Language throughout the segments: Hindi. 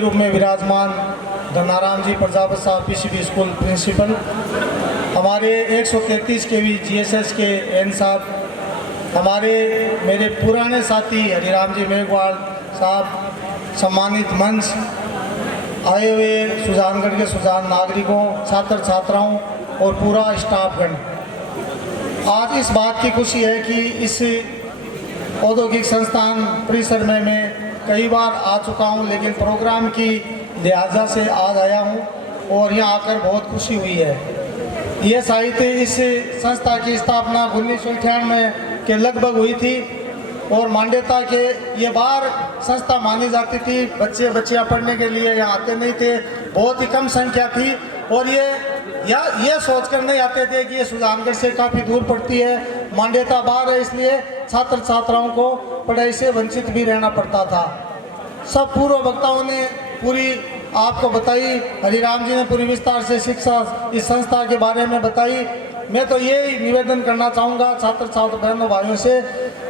के रूप में विराजमान धनाराम जी प्रजापति साहब पीसीबी स्कूल प्रिंसिपल, हमारे 133 केवी जीएसएस के एन साहब, हमारे मेरे पुराने साथी हरिराम जी मेघवाल साहब, सम्मानित मंच, आए हुए सुजानगढ़ के सुजान नागरिकों, छात्र छात्राओं और पूरा स्टाफगण, आज इस बात की खुशी है कि इस औद्योगिक संस्थान परिसर में मैं कई बार आ चुका हूं, लेकिन प्रोग्राम की लिहाजा से आज आया हूं और यहाँ आकर बहुत खुशी हुई है। ये साहित्य इस संस्था की स्थापना 1998 के लगभग हुई थी और मान्यता के ये बार संस्था मानी जाती थी। बच्चे बच्चियाँ पढ़ने के लिए यहाँ आते नहीं थे, बहुत ही कम संख्या थी और ये सोचकर नहीं आते थे कि ये सुजानगढ़ से काफ़ी दूर पड़ती है, मान्यता बाहर है, इसलिए छात्र छात्राओं को पढ़ाई से वंचित भी रहना पड़ता था। सब पूर्व वक्ताओं ने पूरी आपको बताई, हरिराम जी ने पूरी विस्तार से शिक्षा इस संस्था के बारे में बताई। मैं तो ये निवेदन करना चाहूँगा छात्र छात्र बहनों भाइयों से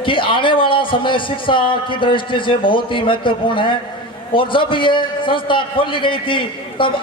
कि आने वाला समय शिक्षा की दृष्टि से बहुत ही महत्वपूर्ण है और जब ये संस्था खोली गई थी तब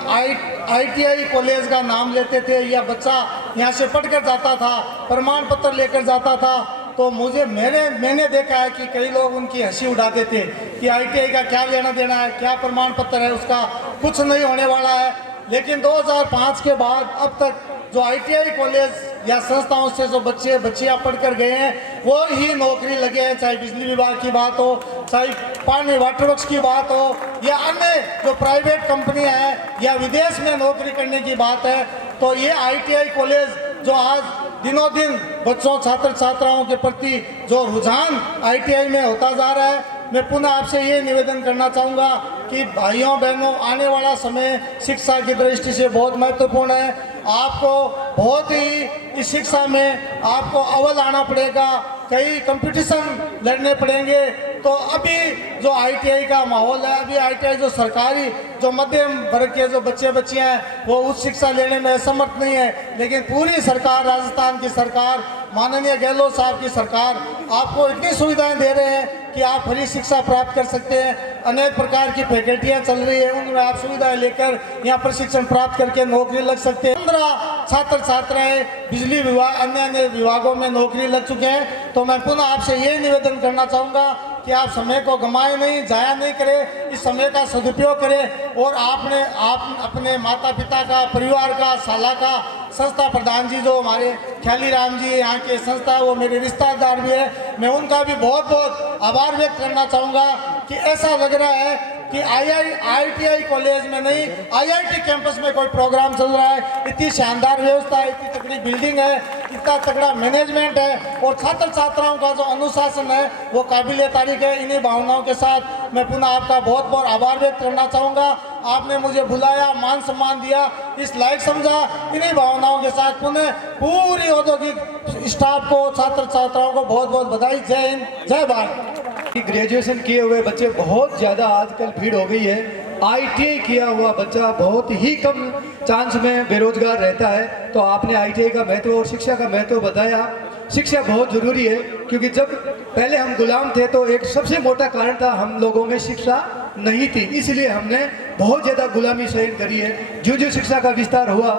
ITI कॉलेज का नाम लेते थे या बच्चा यहाँ से पढ़कर जाता था, प्रमाण पत्र लेकर जाता था, तो मैंने देखा है कि कई लोग उनकी हंसी उड़ाते थे कि ITI का क्या लेना देना है, क्या प्रमाण पत्र है, उसका कुछ नहीं होने वाला है। लेकिन 2005 के बाद अब तक जो ITI कॉलेज या संस्थाओं से जो बच्चे बच्चियाँ पढ़कर गए हैं वो ही नौकरी लगे हैं, चाहे बिजली विभाग की बात हो, चाहे पानी वाटर वर्क्स की बात हो या अन्य जो प्राइवेट कंपनियां हैं या विदेश में नौकरी करने की बात है। तो ये ITI कॉलेज जो आज दिनों दिन बच्चों छात्र छात्राओं के प्रति जो रुझान ITI में होता जा रहा है, मैं पुनः आपसे ये निवेदन करना चाहूँगा कि भाइयों बहनों, आने वाला समय शिक्षा की दृष्टि से बहुत महत्वपूर्ण है। आपको बहुत ही इस शिक्षा में आपको अव्वल आना पड़ेगा, कई कंपटीशन लड़ने पड़ेंगे। तो अभी जो ITI का माहौल है, अभी ITI जो सरकारी जो मध्यम वर्ग के जो बच्चे बच्चियाँ हैं वो उच्च शिक्षा लेने में असमर्थ नहीं है, लेकिन पूरी सरकार, राजस्थान की सरकार, माननीय गहलोत साहब की सरकार आपको इतनी सुविधाएं दे रहे हैं कि आप फ्री शिक्षा प्राप्त कर सकते हैं। अनेक प्रकार की फैकल्टियां चल रही है, उनमें आप सुविधाएं लेकर यहाँ प्रशिक्षण प्राप्त करके नौकरी लग सकते हैं। 15 छात्र छात्राएं बिजली विभाग अन्य विभागों में नौकरी लग चुके हैं। तो मैं पुनः आपसे ये निवेदन करना चाहूँगा कि आप समय को गंवाएं नहीं, जाया नहीं करें, इस समय का सदुपयोग करें और आप अपने माता पिता का, परिवार का, शाला का, संस्था प्रधान जी जो हमारे ख्याली राम जी यहाँ के संस्था है, वो मेरे रिश्तेदार भी है, मैं उनका भी बहुत बहुत आभार व्यक्त करना चाहूँगा कि ऐसा लग रहा है कि ITI कॉलेज में नहीं, IIT कैंपस में कोई प्रोग्राम चल रहा है। इतनी शानदार व्यवस्था है, इतनी तगड़ी बिल्डिंग है, इतना तगड़ा मैनेजमेंट है और छात्र छात्राओं का जो अनुशासन है वो काबिल तारीफ है। इन्हीं भावनाओं के साथ मैं पुनः आपका बहुत बहुत आभार व्यक्त करना चाहूँगा। आपने मुझे बुलाया, मान सम्मान दिया, इस लायक समझा। इन्हीं भावनाओं के साथ पुनः पूरी औद्योगिक स्टाफ को, छात्र छात्राओं को बहुत बहुत बधाई। जय हिंद, जय भारत। ग्रेजुएशन किए हुए बच्चे बहुत ज़्यादा आजकल भीड़ हो गई है। ITI किया हुआ बच्चा बहुत ही कम चांस में बेरोजगार रहता है। तो आपने ITI का महत्व और शिक्षा का महत्व बताया। शिक्षा बहुत ज़रूरी है क्योंकि जब पहले हम गुलाम थे तो एक सबसे मोटा कारण था हम लोगों में शिक्षा नहीं थी, इसलिए हमने बहुत ज़्यादा गुलामी सहन करी है। जो जो शिक्षा का विस्तार हुआ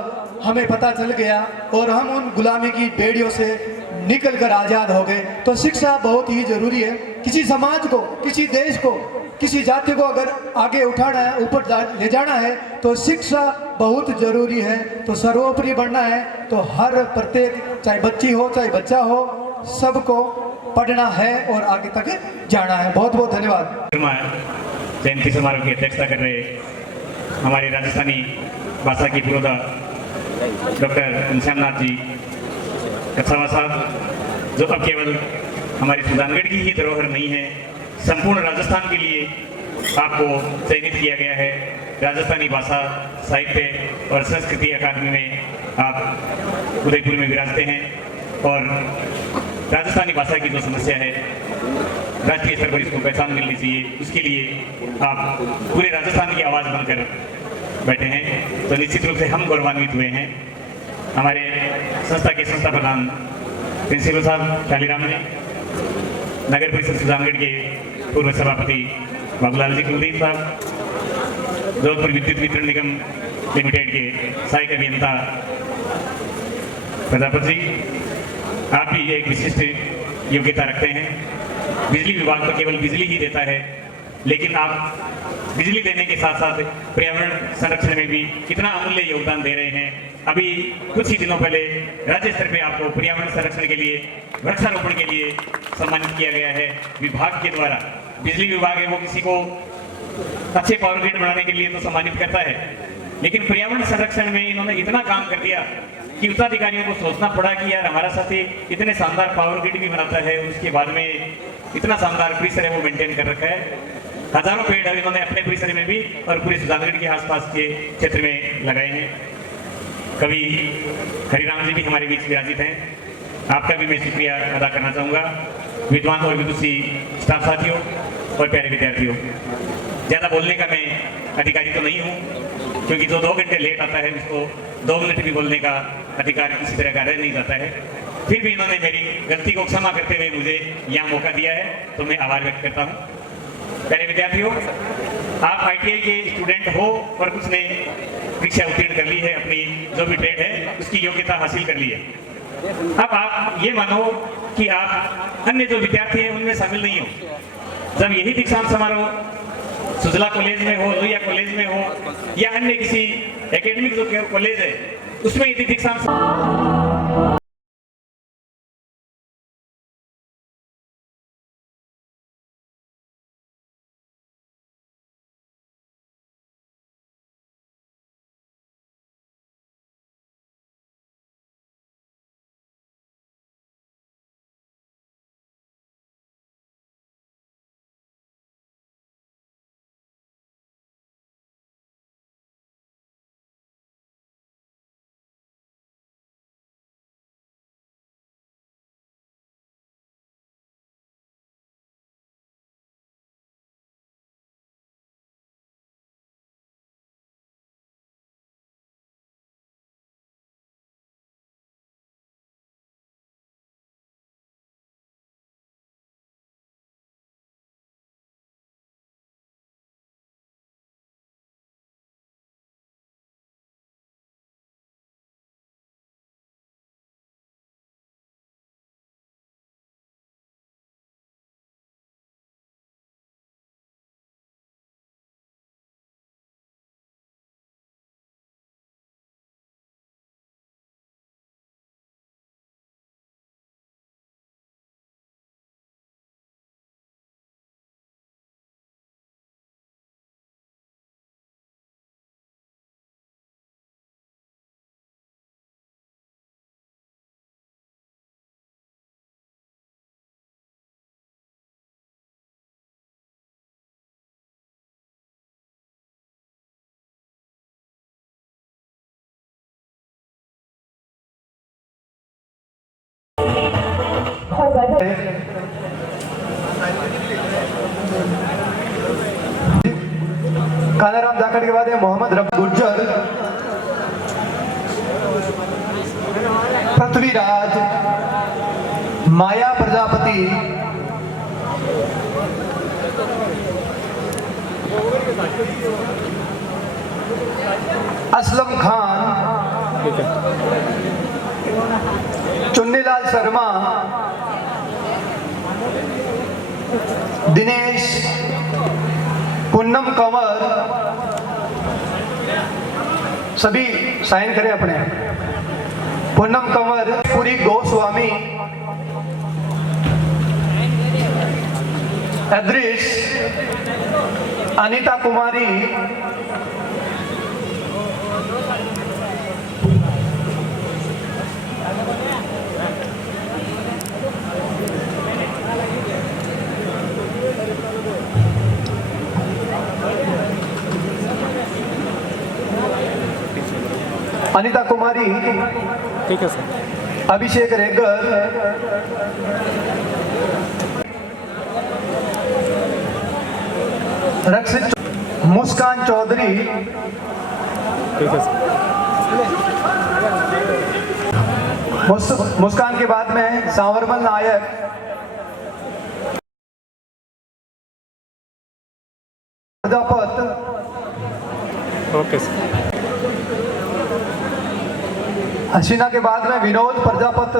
हमें पता चल गया और हम उन गुलामी की बेड़ियों से निकल कर आज़ाद हो गए। तो शिक्षा बहुत ही ज़रूरी है। किसी समाज को, किसी देश को, किसी जाति को अगर आगे उठाना है, ऊपर ले जाना है तो शिक्षा बहुत ज़रूरी है। तो सर्वोपरि बढ़ना है तो हर प्रत्येक, चाहे बच्ची हो चाहे बच्चा हो, सबको पढ़ना है और आगे तक जाना है। बहुत बहुत धन्यवाद। जयंती समारोह की अध्यक्षता कर रहे हमारे राजस्थानी भाषा की पुरोधा डॉक्टर घनश्यामनाथ जी कछावा साहब, जो अब केवल हमारी सुजानगढ़ की ही धरोहर नहीं है, संपूर्ण राजस्थान के लिए आपको चयनित किया गया है। राजस्थानी भाषा साहित्य और संस्कृति अकादमी में आप उदयपुर में विराजते हैं और राजस्थानी भाषा की जो समस्या है राष्ट्रीय स्तर पर इसको पहचान मिलनी चाहिए, उसके लिए आप पूरे राजस्थान की आवाज़ बनकर बैठे हैं। तो निश्चित रूप से हम गौरवान्वित हुए हैं। हमारे संस्था के संस्था प्रधान प्रिंसिपल साहब ख्यालीराम जी, नगर परिषद सुजानगढ़ के पूर्व सभापति बाबूलाल जी कुलदीप साहब, जोधपुर विद्युत वितरण निगम लिमिटेड के सहायक अभियंता प्रजापति जी, आप भी एक विशिष्ट योग्यता रखते हैं। बिजली विभाग तो केवल बिजली ही देता है, लेकिन आप बिजली देने के साथ साथ पर्यावरण संरक्षण में भी कितना अमूल्य योगदान दे रहे हैं। अभी कुछ ही दिनों पहले राज्य स्तर पे आपको पर्यावरण संरक्षण के लिए, वृक्षारोपण के लिए सम्मानित किया गया है विभाग के द्वारा। बिजली विभाग है वो किसी को अच्छे पावर ग्रिड बनाने के लिए तो सम्मानित करता है, लेकिन पर्यावरण संरक्षण में इन्होंने इतना काम कर दिया कि उच्चाधिकारियों को सोचना पड़ा कि यार हमारा साथी इतने शानदार पावर ग्रिड भी बनाता है, उसके बाद में इतना शानदार परिसर है वो मेंटेन कर रखा है। हजारों पेड़ है इन्होंने अपने परिसर में भी और पूरे सुजानगढ़ के आसपास के क्षेत्र में लगाए हैं। कवि हरिराम जी भी हमारे बीच विराजित हैं, आपका भी मैं शुक्रिया अदा करना चाहूँगा। विद्वान और विदुषी स्टाफ साथियों और प्यारे विद्यार्थियों, ज़्यादा बोलने का मैं अधिकारी तो नहीं हूँ, क्योंकि जो 2 घंटे लेट आता है उसको 2 मिनट भी बोलने का अधिकार किसी तरह का रह नहीं जाता है। फिर भी इन्होंने मेरी गलती को क्षमा करते हुए मुझे यहाँ मौका दिया है, तो मैं आभार व्यक्त करता हूँ। प्यारे विद्यार्थियों, आप ITI के स्टूडेंट हो और कुछ ने परीक्षा उत्तीर्ण कर ली है, अपनी जो भी ट्रेड है उसकी योग्यता हासिल कर ली है। अब आप ये मानो कि आप अन्य जो विद्यार्थी हैं उनमें शामिल नहीं हो। जब यही दीक्षांत समारोह सुजला कॉलेज में हो, लोहिया कॉलेज में हो या अन्य किसी एकेडमिक जो कॉलेज है उसमें यदि दीक्षांत कानाराम जाखड़ के बाद है मोहम्मद रफ गुर्जर, पृथ्वीराज, माया प्रजापति, असलम खान, चुन्नीलाल शर्मा, दिनेश, पूनम कंवर, सभी साइन करें अपने। पूनम कंवर, पुरी गोस्वामी, अदृश, अनीता कुमारी, अनीता कुमारी, ठीक है सर, अभिषेक रेगर, रक्षित, मुस्कान चौधरी, ठीक है सर, मुस्कान के बाद में सांवरमल नायक, प्रजापत, ओके सर। हसीना के बाद में Vinod Prajapat,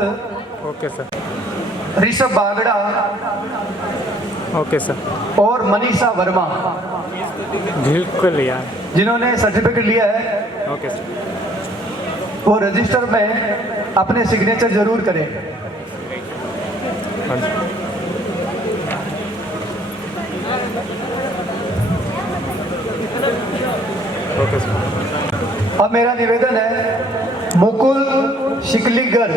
okay sir. Rishabh Bagda okay sir. और मनीषा वर्मा, बिल्कुल यार। जिन्होंने सर्टिफिकेट लिया है ओके सर। वो रजिस्टर में अपने सिग्नेचर जरूर करें। हाँ जी। Okay sir. अब मेरा निवेदन है, मुकुल शिकलीगर